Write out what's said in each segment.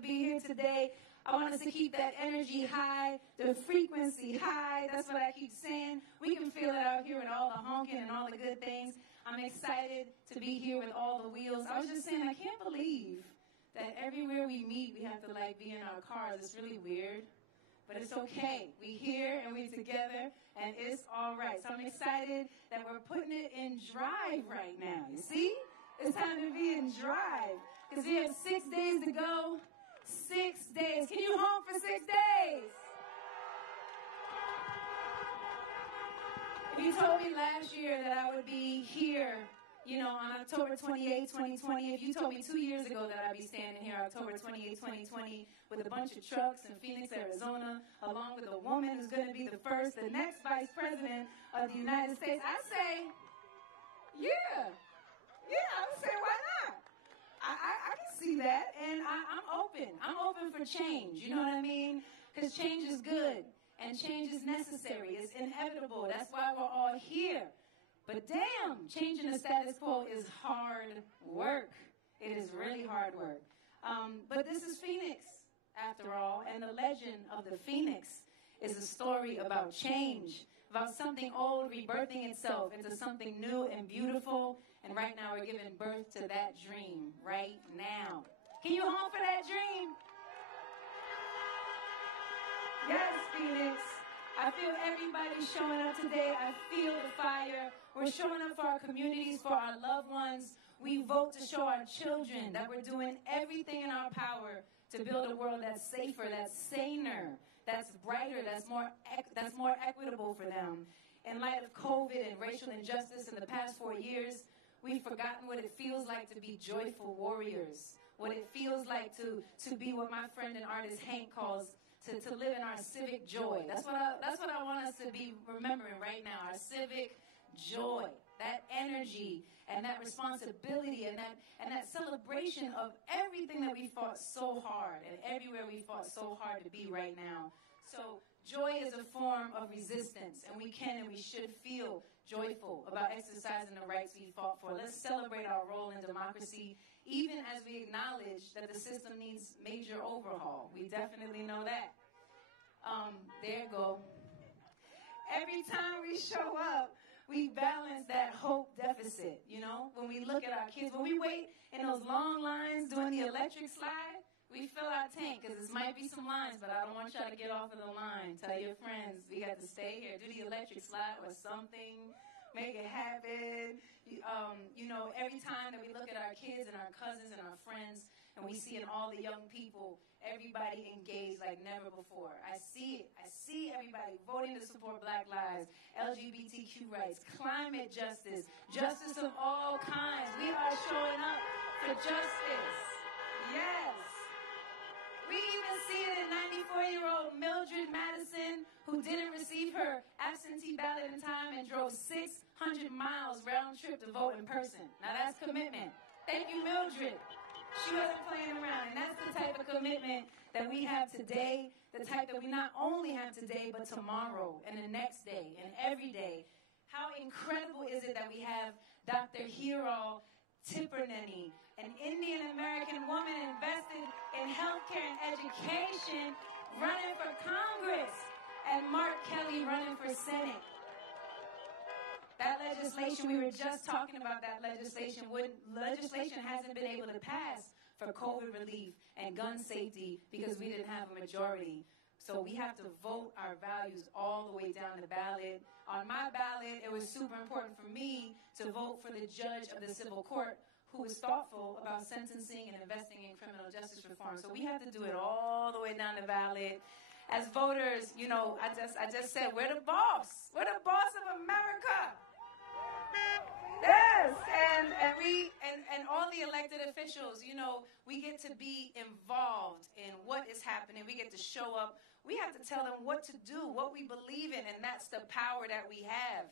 to be here today. I want us to keep that energy high, the frequency high. That's what I keep saying. We can feel it out here with all the honking and all the good things. I'm excited to be here with all the wheels. I was just saying, I can't believe that everywhere we meet, we have to like be in our cars. It's really weird, but it's okay. We here and we together, and it's all right. So I'm excited that we're putting it in drive right now. You see? It's time to be in drive because we have 6 days to go. 6 days. Can you home for 6 days? If you told me last year that I would be here, you know, on October 28, 2020, if you told me 2 years ago that I'd be standing here October 28, 2020 with a bunch of trucks in Phoenix, Arizona, along with a woman who's going to be the next vice president of the United States, I'd say, yeah, I would say, why not? I can see that, and I'm open. I'm open for change, you know what I mean? Because change is good, and change is necessary. It's inevitable. That's why we're all here. But damn, changing the status quo is hard work. It is really hard work. But this is Phoenix, after all, and the legend of the Phoenix is a story about change, about something old rebirthing itself into something new and beautiful. And right now we're giving birth to that dream right now. Can you home for that dream? Yes, Phoenix. I feel everybody showing up today. I feel the fire. We're showing up for our communities, for our loved ones. We vote to show our children that we're doing everything in our power to build a world that's safer, that's saner, that's brighter, that's more equitable for them. In light of COVID and racial injustice in the past 4 years, we've forgotten what it feels like to be joyful warriors, what it feels like to be what my friend and artist Hank calls to live in our civic joy. That's what I want us to be remembering right now, our civic joy, that energy and that responsibility and that celebration of everything that we fought so hard and everywhere we fought so hard to be right now. So joy is a form of resistance, and we can and we should feel joyful about exercising the rights we fought for. Let's celebrate our role in democracy, even as we acknowledge that the system needs major overhaul. We definitely know that. There you go. Every time we show up, we balance that hope deficit, you know? When we look at our kids, when we wait in those long lines doing the electric slide, we fill our tank, because this might be some lines, but I don't want y'all to get off of the line. Tell your friends, we got to stay here, do the electric slide or something, make it happen. You know, every time that we look at our kids and our cousins and our friends, and we see in all the young people, everybody engaged like never before. I see it. I see everybody voting to support Black lives, LGBTQ rights, climate justice, justice of all kinds. We are showing up for justice. Yes. We even see it in 94-year-old Mildred Madison, who didn't receive her absentee ballot in time and drove 600 miles round trip to vote in person. Now that's commitment. Thank you, Mildred. She wasn't playing around, and that's the type of commitment that we have today, the type that we not only have today, but tomorrow and the next day and every day. How incredible is it that we have Dr. Hero Tiperneni, an Indian-American woman invested in healthcare and education, running for Congress, and Mark Kelly running for Senate. That legislation, we were just talking about that legislation hasn't been able to pass for COVID relief and gun safety because we didn't have a majority. So we have to vote our values all the way down the ballot. On my ballot, it was super important for me to vote for the judge of the civil court who was thoughtful about sentencing and investing in criminal justice reform. So we have to do it all the way down the ballot. As voters, you know, I just said, we're the boss. We're the boss of America. Yes, and all the elected officials, you know, we get to be involved in what is happening. We get to show up. We have to tell them what to do, what we believe in, and that's the power that we have.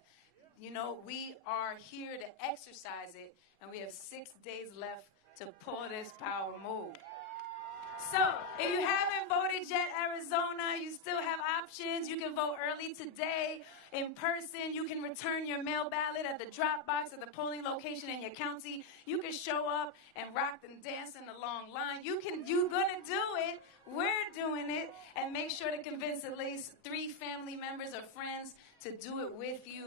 You know, we are here to exercise it, and we have 6 days left to pull this power move. So, if you haven't voted yet, Arizona, you still have options. You can vote early today in person. You can return your mail ballot at the drop box at the polling location in your county. You can show up and rock and dance in the long line. You're gonna do it. to do it with you.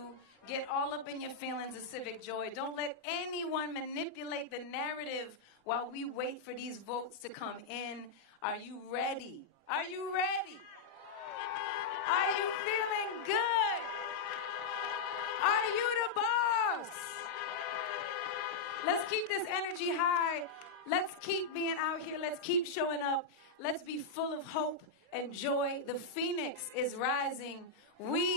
Get all up in your feelings of civic joy. Don't let anyone manipulate the narrative while we wait for these votes to come in. Are you ready? Are you ready? Are you feeling good? Are you the boss? Let's keep this energy high. Let's keep being out here. Let's keep showing up. Let's be full of hope and joy. The phoenix is rising. We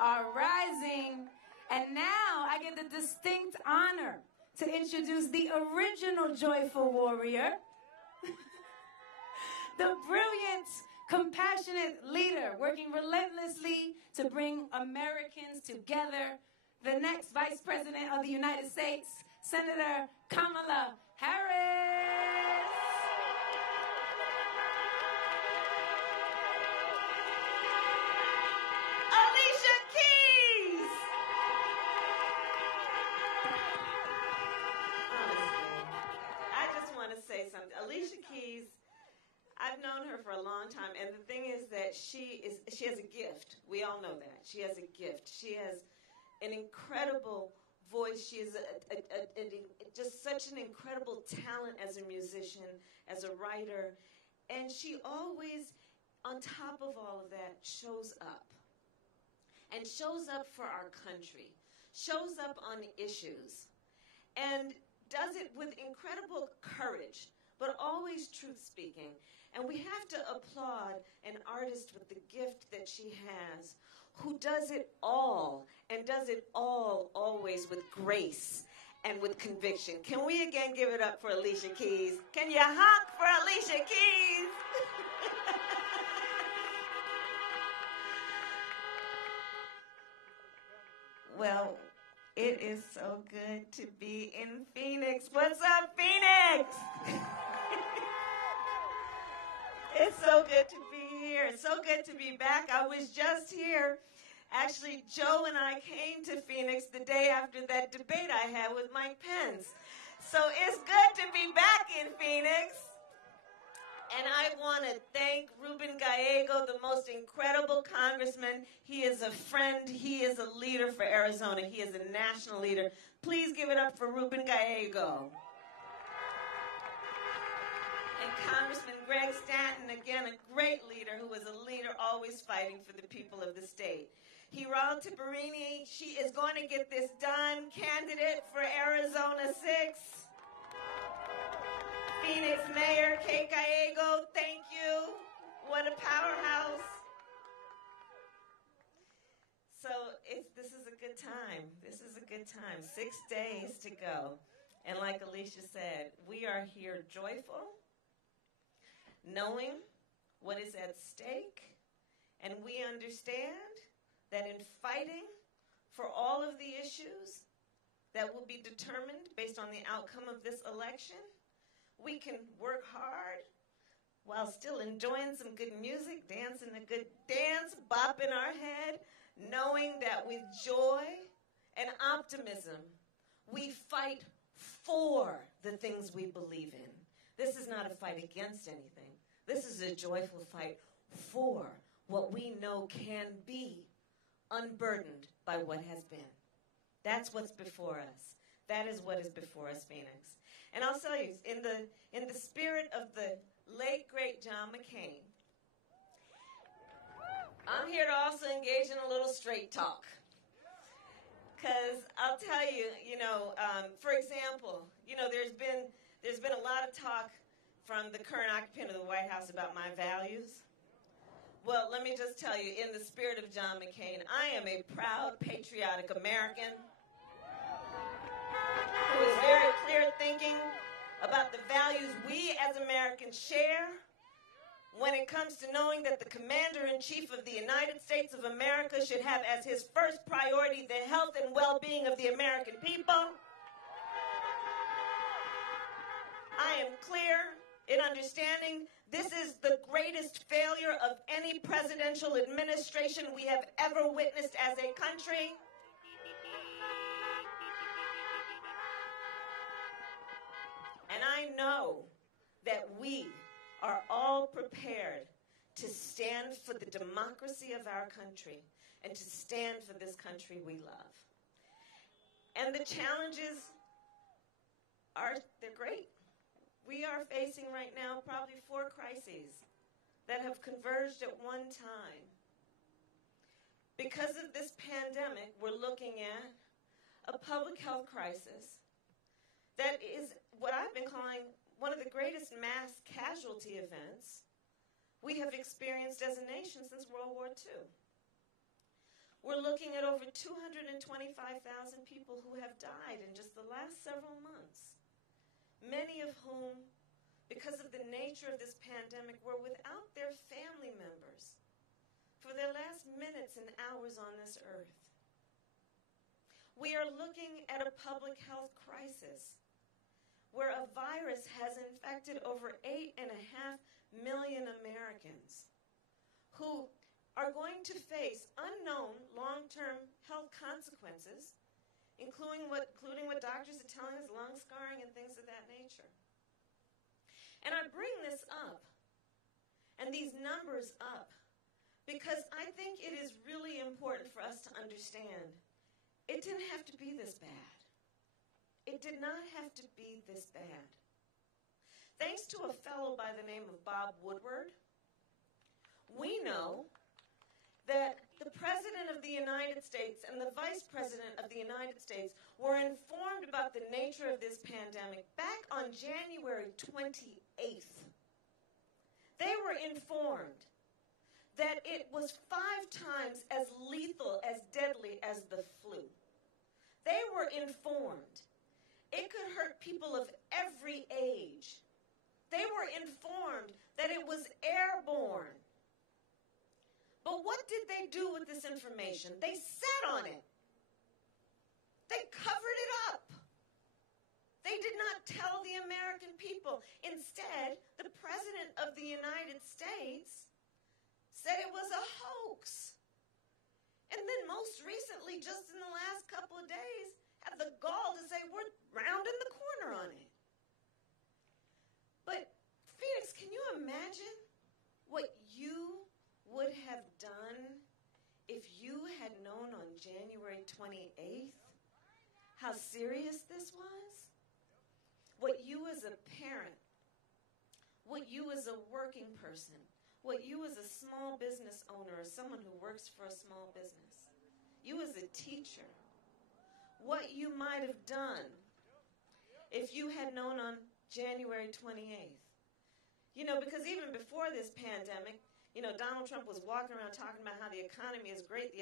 are rising. And now I get the distinct honor to introduce the original joyful warrior, the brilliant, compassionate leader working relentlessly to bring Americans together, the next Vice President of the United States, Senator Kamala Harris. Alicia Keys. I just want to say something. Alicia Keys, I've known her for a long time, and the thing is that she has a gift. We all know that. She has a gift. She has an incredible voice. She is just such an incredible talent as a musician, as a writer, and she always, on top of all of that, shows up. And shows up for our country, shows up on issues, and does it with incredible courage, but always truth-speaking. And we have to applaud an artist with the gift that she has, who does it all, and does it all always with grace and with conviction. Can we again give it up for Alicia Keys? Can you honk for Alicia Keys? Well, it is so good to be in Phoenix. What's up, Phoenix? It's so good to be here. It's so good to be back. I was just here. Actually, Joe and I came to Phoenix the day after that debate I had with Mike Pence. So it's good to be back in Phoenix. And I want to thank Ruben Gallego, the most incredible congressman. He is a friend. He is a leader for Arizona. He is a national leader. Please give it up for Ruben Gallego. And Congressman Greg Stanton, again, a great leader who is a leader always fighting for the people of the state. Hiral Tiparini, she is going to get this done, candidate for Arizona 6. Phoenix Mayor Kate Gallego, thank you. What a powerhouse. So this is a good time. This is a good time. 6 days to go. And like Alicia said, we are here joyful, knowing what is at stake, and we understand that in fighting for all of the issues that will be determined based on the outcome of this election, we can work hard while still enjoying some good music, dancing a good dance, bopping our head, knowing that with joy and optimism, we fight for the things we believe in. This is not a fight against anything. This is a joyful fight for what we know can be, unburdened by what has been. That's what's before us. That is what is before us, Phoenix. And I'll tell you, in the spirit of the late, great John McCain, I'm here to also engage in a little straight talk. Because I'll tell you, for example, there's been a lot of talk from the current occupant of the White House about my values. Well, let me just tell you, in the spirit of John McCain, I am a proud, patriotic American who is very clear thinking about the values we as Americans share when it comes to knowing that the Commander-in-Chief of the United States of America should have as his first priority the health and well-being of the American people. I am clear in understanding this is the greatest failure of any presidential administration we have ever witnessed as a country. And I know that we are all prepared to stand for the democracy of our country and to stand for this country we love. And the challenges they're great. We are facing right now probably 4 crises that have converged at one time. Because of this pandemic, we're looking at a public health crisis that is what I've been calling one of the greatest mass casualty events we have experienced as a nation since World War II. We're looking at over 225,000 people who have died in just the last several months, many of whom, because of the nature of this pandemic, were without their family members for their last minutes and hours on this earth. We are looking at a public health crisis where a virus has infected over 8.5 million Americans who are going to face unknown long-term health consequences, including what doctors are telling us, lung scarring and things of that nature. And I bring this up and these numbers up because I think it is really important for us to understand it didn't have to be this bad. It did not have to be this bad. Thanks to a fellow by the name of Bob Woodward, we know that the President of the United States and the Vice President of the United States were informed about the nature of this pandemic back on January 28th. They were informed that it was 5 times as lethal, as deadly as the flu. They were informed it could hurt people of every age. They were informed that it was airborne. But what did they do with this information? They sat on it. They covered it up. They did not tell the American people. Instead, the President of the United States said it was a hoax. And then most recently, just in the last couple of days, had the gall to say we're rounding the corner on it. But Phoenix, can you imagine what you would have done if you had known on January 28th how serious this was? What you as a parent, what you as a working person, what you as a small business owner or someone who works for a small business, you as a teacher, what you might have done if you had known on January 28th. You know, because even before this pandemic, you know, Donald Trump was walking around talking about how the economy is great,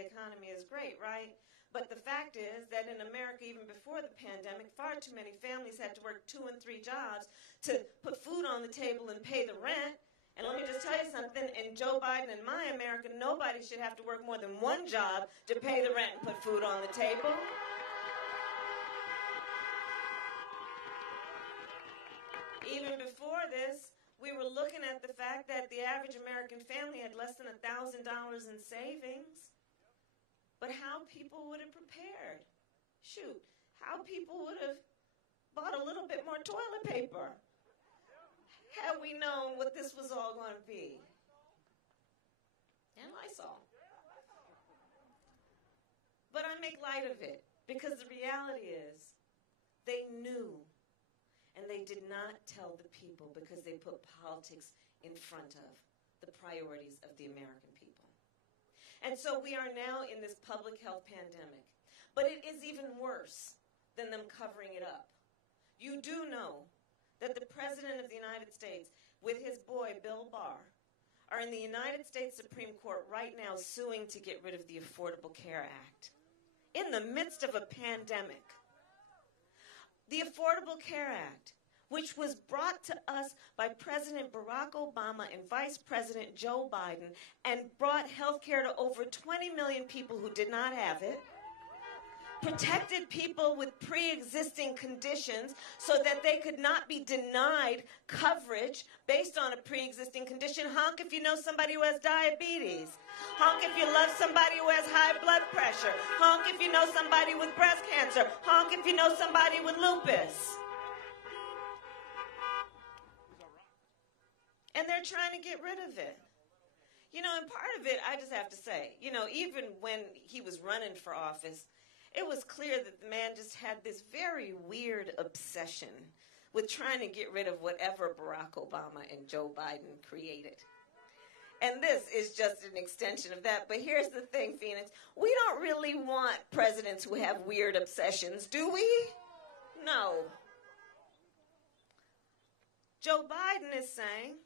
right? But the fact is that in America, even before the pandemic, far too many families had to work 2 and 3 jobs to put food on the table and pay the rent. And let me just tell you something, in Joe Biden and my America, nobody should have to work more than 1 job to pay the rent and put food on the table. Even before this, we were looking at the fact that the average American family had less than $1,000 in savings. But how people would have prepared. Shoot, how people would have bought a little bit more toilet paper had we known what this was all going to be. And Lysol. But I make light of it because the reality is they knew. And they did not tell the people because they put politics in front of the priorities of the American people. And so we are now in this public health pandemic. But it is even worse than them covering it up. You do know that the President of the United States, with his boy, Bill Barr, are in the United States Supreme Court right now suing to get rid of the Affordable Care Act in the midst of a pandemic. The Affordable Care Act, which was brought to us by President Barack Obama and Vice President Joe Biden and brought health care to over 20 million people who did not have it, protected people with pre-existing conditions so that they could not be denied coverage based on a pre-existing condition. Honk if you know somebody who has diabetes. Honk if you love somebody who has high blood pressure. Honk if you know somebody with breast cancer. Honk if you know somebody with lupus. And they're trying to get rid of it. You know, and part of it, I just have to say, you know, even when he was running for office, it was clear that the man just had this very weird obsession with trying to get rid of whatever Barack Obama and Joe Biden created. And this is just an extension of that. But here's the thing, Phoenix. We don't really want presidents who have weird obsessions, do we? No. Joe Biden is saying,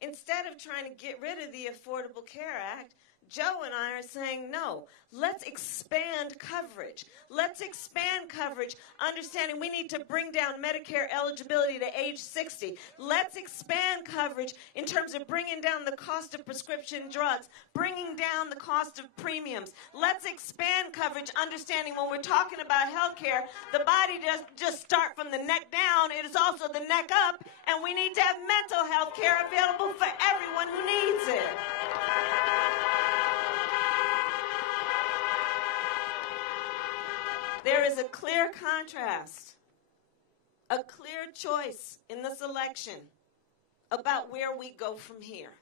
instead of trying to get rid of the Affordable Care Act, Joe and I are saying, no, let's expand coverage. Let's expand coverage, understanding we need to bring down Medicare eligibility to age 60. Let's expand coverage in terms of bringing down the cost of prescription drugs, bringing down the cost of premiums. Let's expand coverage, understanding when we're talking about health care, the body doesn't just start from the neck down, it is also the neck up, and we need to have mental health care available for everyone who needs it. There is a clear contrast, a clear choice in this election about where we go from here.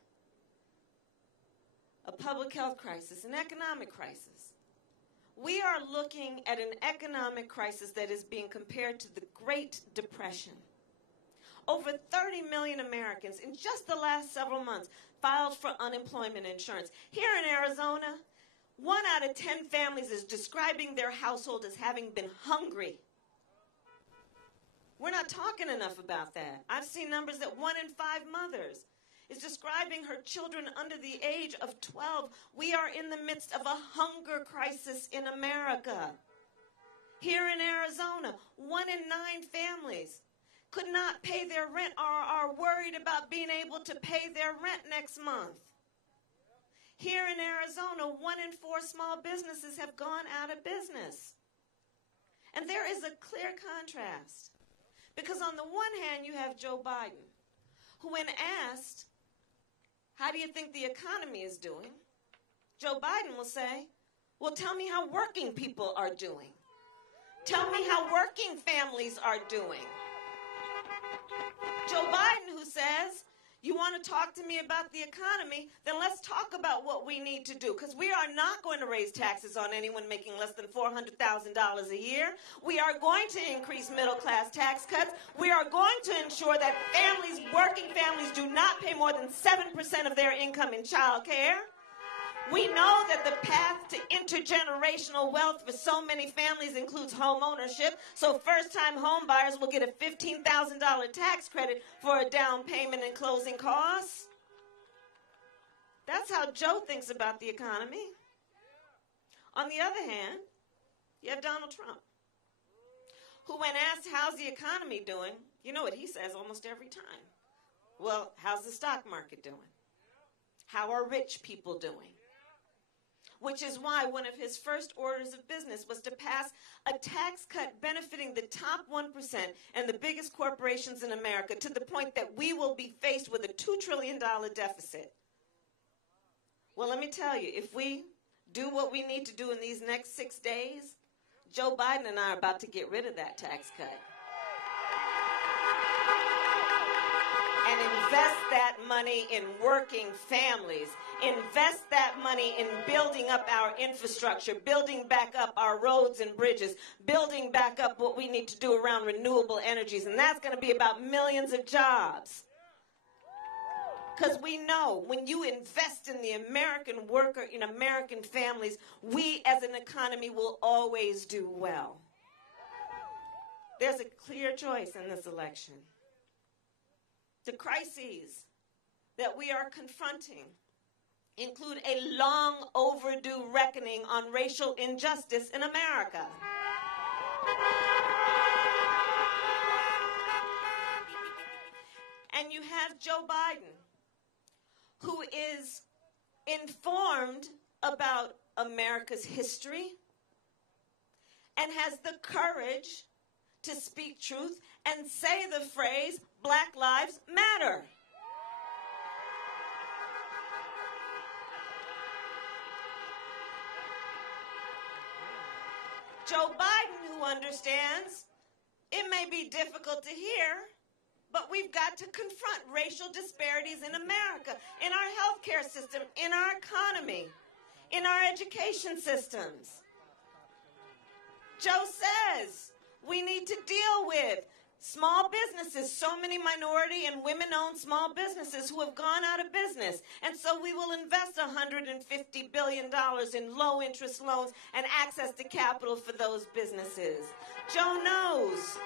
A public health crisis, an economic crisis. We are looking at an economic crisis that is being compared to the Great Depression. Over 30 million Americans in just the last several months filed for unemployment insurance. Here in Arizona, 1 out of 10 families is describing their household as having been hungry. We're not talking enough about that. I've seen numbers that 1 in 5 mothers is describing her children under the age of 12. We are in the midst of a hunger crisis in America. Here in Arizona, 1 in 9 families could not pay their rent or are worried about being able to pay their rent next month. Here in Arizona, 1 in 4 small businesses have gone out of business. And there is a clear contrast. Because on the one hand, you have Joe Biden, who when asked, how do you think the economy is doing? Joe Biden will say, well, tell me how working people are doing. Tell me how working families are doing. Joe Biden who says, you want to talk to me about the economy, then let's talk about what we need to do. Because we are not going to raise taxes on anyone making less than $400,000 a year. We are going to increase middle-class tax cuts. We are going to ensure that families, working families, do not pay more than 7% of their income in child care. We know that the path to intergenerational wealth for so many families includes home ownership, so first-time home buyers will get a $15,000 tax credit for a down payment and closing costs. That's how Joe thinks about the economy. On the other hand, you have Donald Trump, who when asked, how's the economy doing, you know what he says almost every time. Well, how's the stock market doing? How are rich people doing? Which is why one of his first orders of business was to pass a tax cut benefiting the top 1% and the biggest corporations in America, to the point that we will be faced with a $2 trillion deficit. Well, let me tell you, if we do what we need to do in these next 6 days, Joe Biden and I are about to get rid of that tax cut. And invest that money in working families. Invest that money in building up our infrastructure, building back up our roads and bridges, building back up what we need to do around renewable energies. And that's going to be about millions of jobs. Because we know when you invest in the American worker, in American families, we as an economy will always do well. There's a clear choice in this election. The crises that we are confronting include a long overdue reckoning on racial injustice in America. And you have Joe Biden, who is informed about America's history and has the courage to speak truth and say the phrase, Black Lives Matter. Joe Biden, who understands it may be difficult to hear, But we've got to confront racial disparities in America, in our healthcare system, in our economy, in our education systems. Joe says we need to deal with small businesses, so many minority and women-owned small businesses who have gone out of business. And so we will invest $150 billion in low-interest loans and access to capital for those businesses. Joe knows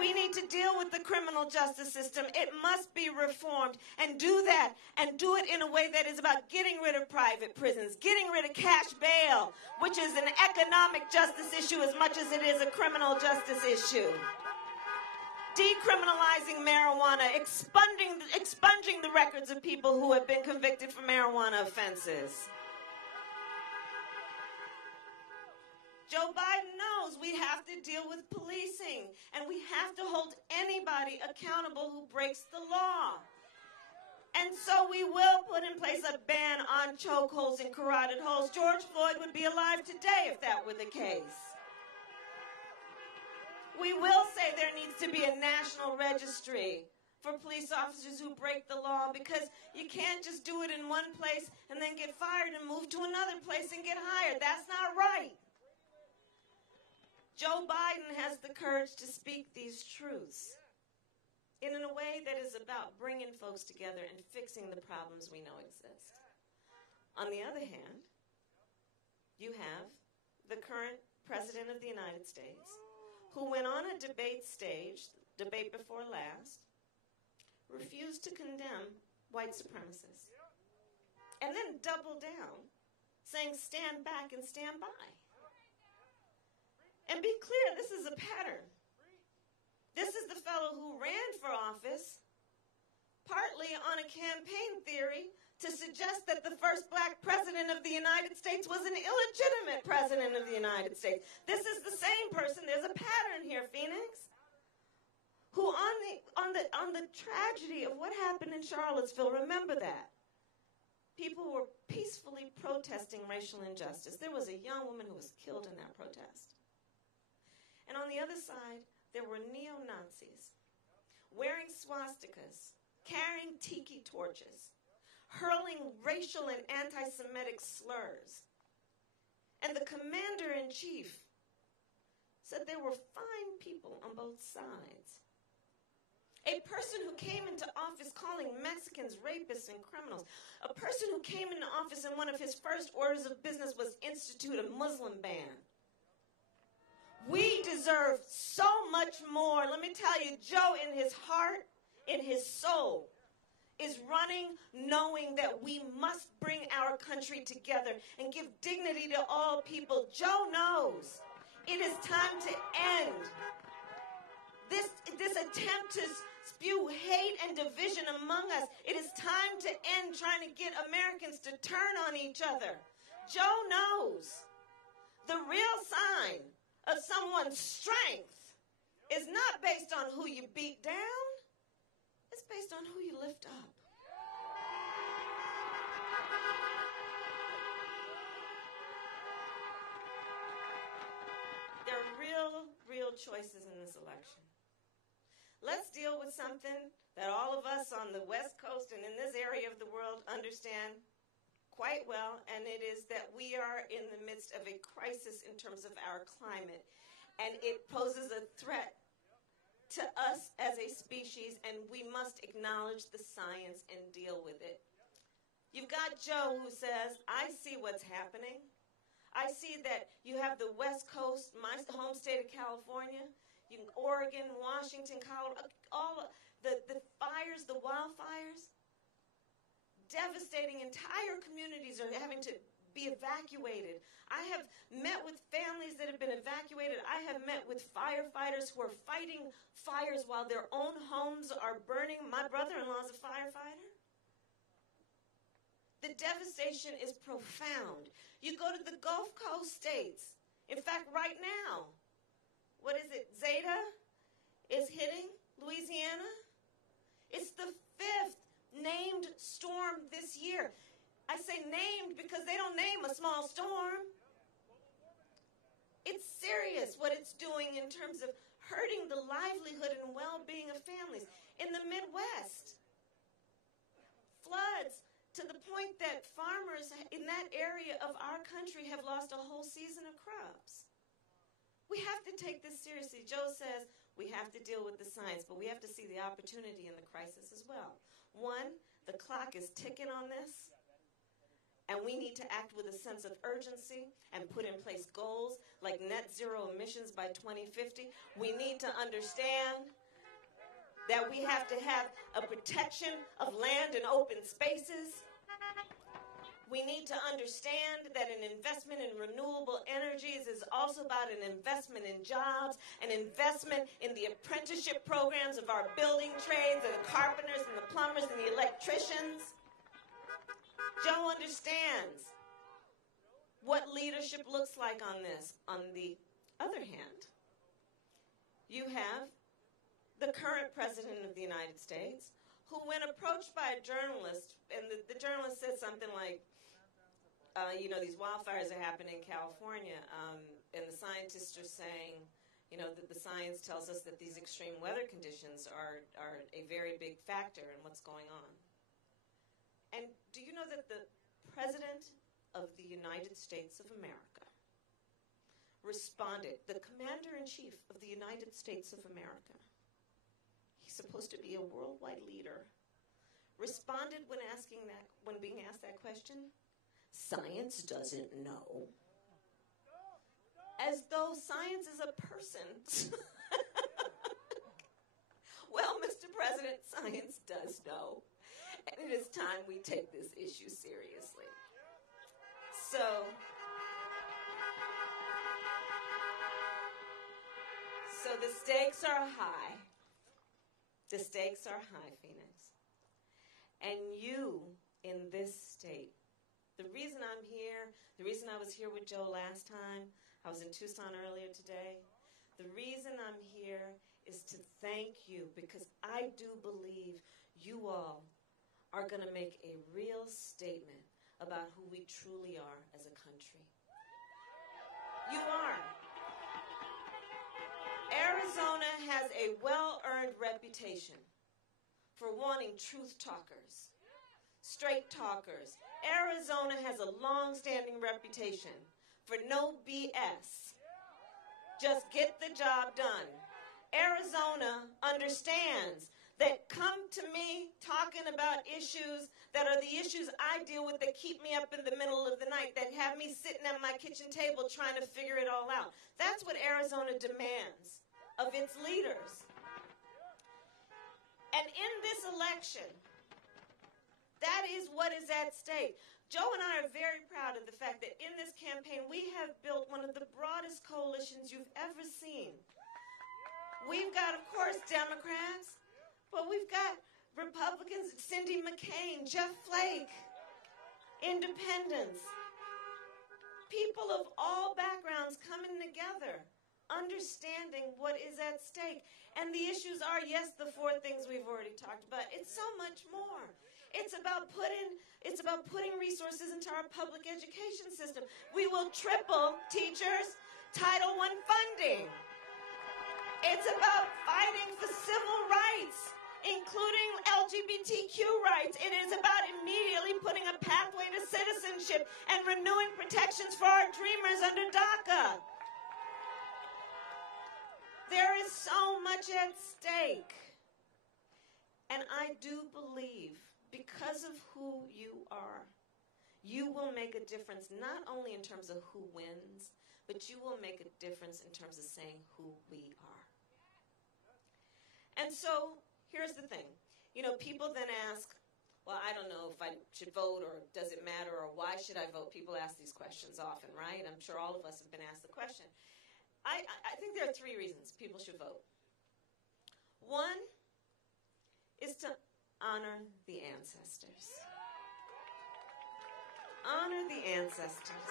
we need to deal with the criminal justice system. It must be reformed, and do that, and do it in a way that is about getting rid of private prisons, getting rid of cash bail, which is an economic justice issue as much as it is a criminal justice issue. Decriminalizing marijuana, expunging the records of people who have been convicted for marijuana offenses. Joe Biden knows we have to deal with policing, and we have to hold anybody accountable who breaks the law. And so we will put in place a ban on chokeholds and carotid holds. George Floyd would be alive today if that were the case. We will say there needs to be a national registry for police officers who break the law, because you can't just do it in one place and then get fired and move to another place and get hired. That's not right. Joe Biden has the courage to speak these truths in a way that is about bringing folks together and fixing the problems we know exist. On the other hand, you have the current President of the United States, who went on a debate stage, debate before last, refused to condemn white supremacists, and then doubled down, saying stand back and stand by. And be clear, this is a pattern. This is the fellow who ran for office, partly on a campaign theory to suggest that the first black president of the United States was an illegitimate president of the United States. This is the same person. There's a pattern here, Phoenix, who on the tragedy of what happened in Charlottesville, remember that. People were peacefully protesting racial injustice. There was a young woman who was killed in that protest. And on the other side, there were neo-Nazis wearing swastikas, carrying tiki torches, hurling racial and anti-Semitic slurs. And the commander-in-chief said there were fine people on both sides. A person who came into office calling Mexicans rapists and criminals. A person who came into office and one of his first orders of business was institute a Muslim ban. We deserve so much more. Let me tell you, Joe, in his heart, in his soul, is running knowing that we must bring our country together and give dignity to all people. Joe knows it is time to end this attempt to spew hate and division among us. It is time to end trying to get Americans to turn on each other. Joe knows the real sign of someone's strength is not based on who you beat down. It's based on who you lift up. There are real choices in this election. Let's deal with something that all of us on the West Coast and in this area of the world understand quite well, and it is that we are in the midst of a crisis in terms of our climate, and it poses a threat to us as a species, and we must acknowledge the science and deal with it. You've got Joe who says, I see what's happening. I see that you have the West Coast, my home state of California, Oregon, Washington, Colorado, all the fires, the wildfires, devastating. Entire communities are having to be evacuated. I have met with families that have been evacuated. I have met with firefighters who are fighting fires while their own homes are burning. My brother-in-law is a firefighter. The devastation is profound. You go to the Gulf Coast states. In fact, right now, what is it? Zeta is hitting Louisiana. It's the 5th named storm this year. I say named because they don't name a small storm. It's serious what it's doing in terms of hurting the livelihood and well-being of families. In the Midwest, floods to the point that farmers in that area of our country have lost a whole season of crops. We have to take this seriously. Joe says we have to deal with the science, but we have to see the opportunity in the crisis as well. One, the clock is ticking on this, and we need to act with a sense of urgency and put in place goals like net zero emissions by 2050. We need to understand that we have to have a protection of land and open spaces. We need to understand that an investment in renewable energies is also about an investment in jobs, an investment in the apprenticeship programs of our building trades, and the carpenters and the plumbers and the electricians. Joe understands what leadership looks like on this. On the other hand, you have the current president of the United States, who when approached by a journalist, and the journalist said something like, these wildfires are happening in California, and the scientists are saying, that the science tells us that these extreme weather conditions are a very big factor in what's going on. And do you know that the President of the United States of America responded, the Commander-in-Chief of the United States of America, he's supposed to be a worldwide leader, responded when being asked that question, science doesn't know. As though science is a person. Well, Mr. President, science does know. And it is time we take this issue seriously. So the stakes are high. The stakes are high, Phoenix. And you in this state, the reason I'm here, the reason I was here with Joe last time, I was in Tucson earlier today, the reason I'm here is to thank you because I do believe you all are going to make a real statement about who we truly are as a country. You are. Arizona has a well-earned reputation for wanting truth talkers, straight talkers. Arizona has a long-standing reputation for no BS. Just get the job done. Arizona understands that come to me talking about issues that are the issues I deal with that keep me up in the middle of the night, that have me sitting at my kitchen table trying to figure it all out. That's what Arizona demands of its leaders. And in this election, that is what is at stake. Joe and I are very proud of the fact that in this campaign, we have built one of the broadest coalitions you've ever seen. We've got, of course, Democrats, but we've got Republicans, Cindy McCain, Jeff Flake, independents, people of all backgrounds coming together, understanding what is at stake. And the issues are, yes, the four things we've already talked about. It's so much more. It's about putting resources into our public education system. We will triple teachers' Title I funding. It's about fighting for civil rights, including LGBTQ rights. It is about immediately putting a pathway to citizenship and renewing protections for our dreamers under DACA. There is so much at stake. And I do believe, because of who you are, you will make a difference not only in terms of who wins, but you will make a difference in terms of saying who we are. And so here's the thing. People then ask, well, I don't know if I should vote, or does it matter, or why should I vote? People ask these questions often, right? I'm sure all of us have been asked the question. I think there are three reasons people should vote. One is to honor the ancestors. Honor the ancestors.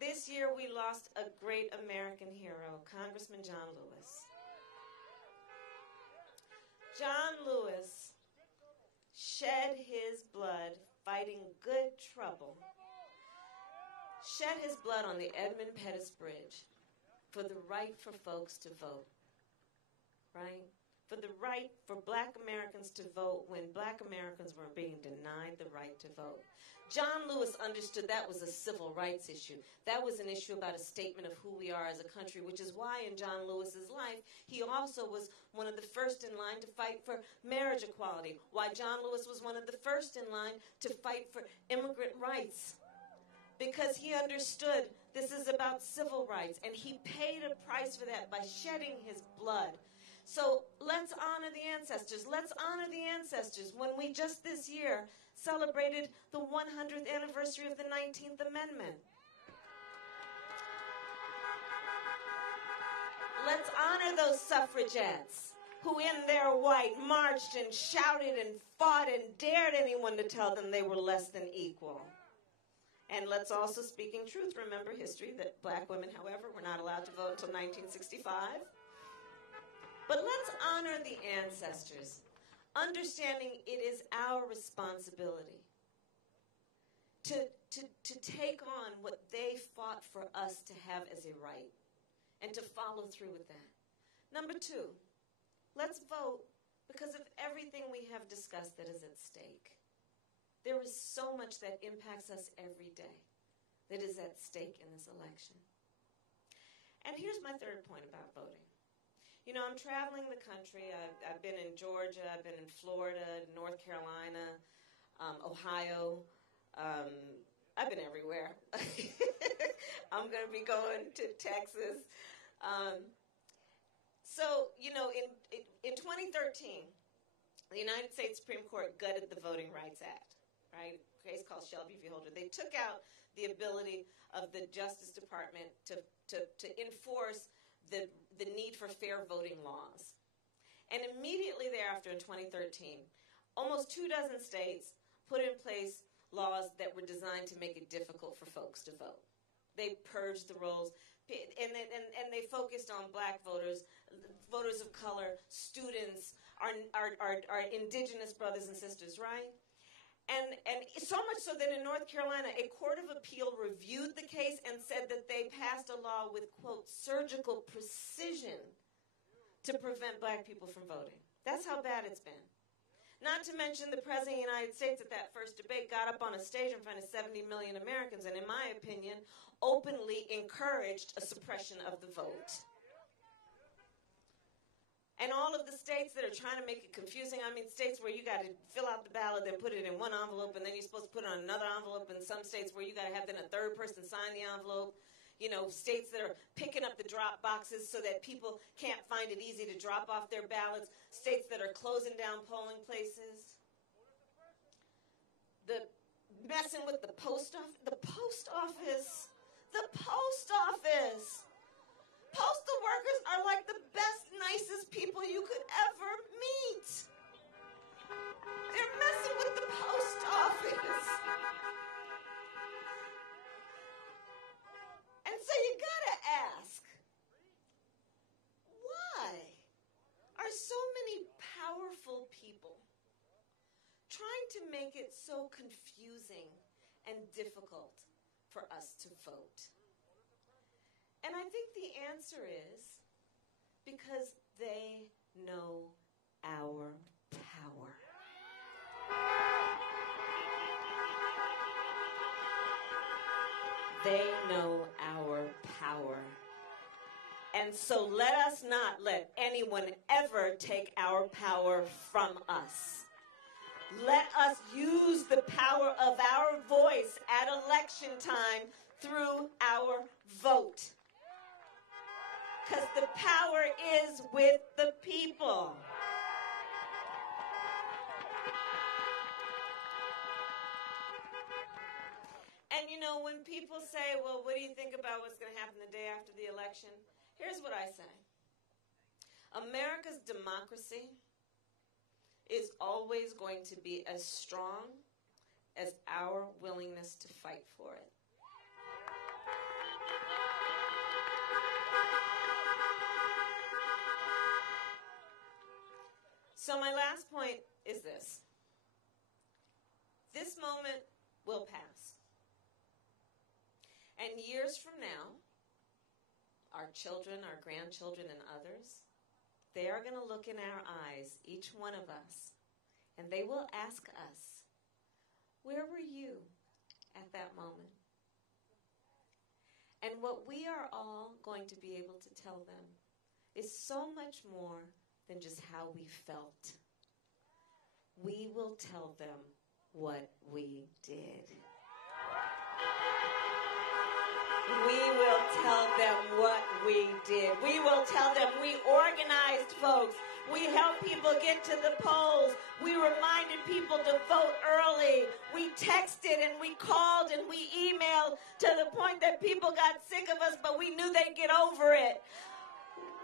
This year we lost a great American hero, Congressman John Lewis. John Lewis shed his blood fighting good trouble, shed his blood on the Edmund Pettus Bridge for the right for folks to vote, right? For the right for black Americans to vote when black Americans were being denied the right to vote. John Lewis understood that was a civil rights issue. That was an issue about a statement of who we are as a country, which is why in John Lewis's life, he also was one of the first in line to fight for marriage equality, why John Lewis was one of the first in line to fight for immigrant rights, because he understood this is about civil rights, and he paid a price for that by shedding his blood. So let's honor the ancestors. Let's honor the ancestors when we just this year celebrated the 100th anniversary of the 19th Amendment. Let's honor those suffragettes who in their white marched and shouted and fought and dared anyone to tell them they were less than equal. And let's also, speaking truth, remember history, that black women, however, were not allowed to vote until 1965. But let's honor the ancestors, understanding it is our responsibility to take on what they fought for us to have as a right and to follow through with that. Number two, let's vote because of everything we have discussed that is at stake. There is so much that impacts us every day that is at stake in this election. And here's my third point about voting. You know, I'm traveling the country. I've been in Georgia, I've been in Florida, North Carolina, Ohio. I've been everywhere. I'm going to be going to Texas. So, you know, in 2013, the United States Supreme Court gutted the Voting Rights Act, right? A case called Shelby v. Holder. They took out the ability of the Justice Department to enforce the need for fair voting laws. And immediately thereafter, in 2013, almost 24 states put in place laws that were designed to make it difficult for folks to vote. They purged the rolls, and they focused on black voters, voters of color, students, our indigenous brothers and sisters, right? And so much so that in North Carolina, a court of appeal reviewed the case and said that they passed a law with, quote, surgical precision to prevent black people from voting. That's how bad it's been. Not to mention the President of the United States at that first debate got up on a stage in front of 70 million Americans and, in my opinion, openly encouraged a suppression of the vote. And all of the states that are trying to make it confusing, I mean, states where you got to fill out the ballot, then put it in one envelope, and then you're supposed to put it on another envelope, and some states where you got to have then a third person sign the envelope. You know, states that are picking up the drop boxes so that people can't find it easy to drop off their ballots. States that are closing down polling places. The messing with the post office. The post office. The post office. Postal workers are like the best, nicest people you could ever meet. They're messing with the post office. And so you gotta ask, why are so many powerful people trying to make it so confusing and difficult for us to vote? And I think the answer is because they know our power. They know our power. And so let us not let anyone ever take our power from us. Let us use the power of our voice at election time through our vote. Because the power is with the people. And you know, when people say, well, what do you think about what's going to happen the day after the election? Here's what I say. America's democracy is always going to be as strong as our willingness to fight for it. So my last point is this. This moment will pass. And years from now, our children, our grandchildren, and others, they are going to look in our eyes, each one of us, and they will ask us, where were you at that moment? And what we are all going to be able to tell them is so much more than just how we felt. We will tell them what we did. We will tell them what we did. We will tell them we organized folks. We helped people get to the polls. We reminded people to vote early. We texted and we called and we emailed to the point that people got sick of us, but we knew they'd get over it.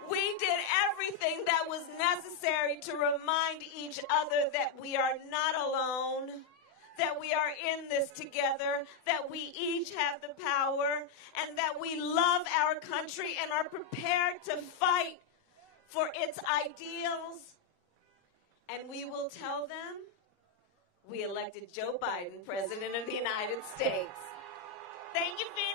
We did everything that was necessary to remind each other that we are not alone, that we are in this together, that we each have the power, and that we love our country and are prepared to fight for its ideals. And we will tell them we elected Joe Biden, President of the United States. Thank you, Phoenix.